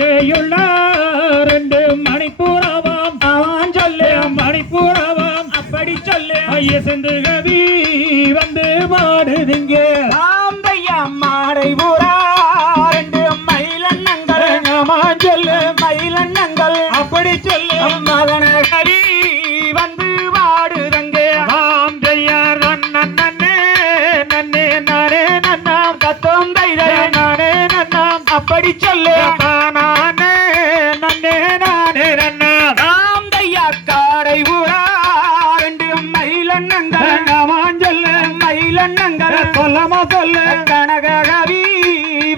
இச்சையுள்ள ரெண்டு மணிப்பூராவாம் அவன் சொல்லு மணிப்பூராவாம் அப்படி சொல்லு ஐயசந்து கவி வந்து பாடுதிங்க ஆந்தையா மாடை பூரா ரெண்டு மயிலன்னங்கள் அவன் சொல்லு மயிலன்னங்கள் அப்படி சொல்லு மதன கவி வந்து பாடுதங்க ஆந்தையார் நன்னே நன்னே நானே நன்னாம் கத்தம் தைதை நானே நன்னாம் அப்படி சொல்லு நானே நன்னே நானே நன்னா ஆந்தையா காடை பூரா ரெண்டு மயிலன்னங்கள் அவன் சொல்லு மயிலன்னங்கள் சொல்லமா சொல்லு கனக கவி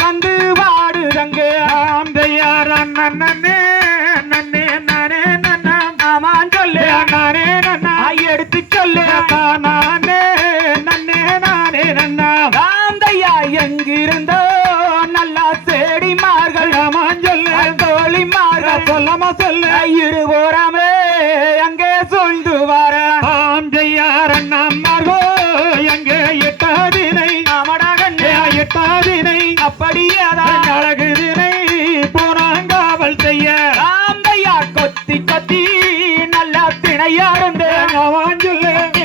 வந்து பாடுதங்க ஆந்தையார் நன்னே நன்னே நானே நன்னாம் ஆமான் சொல்லு நானே நன்னா எடுத்து சொல்லு நானே நன்னே நானே நன்னா ஆந்தையா எங்கிருந்தோ நல்லா செடிமார்கள் அவன் சொல்லு தோழிமார்கள் சொல்லமா சொல்லு இருபுறமே அங்கே சொல்ந்து வர ஆந்தையார் அண்ணாமார்கோ எங்கே எட்டாதினை அமடகண்ணே எட்டாதினை அப்படியே அழகுது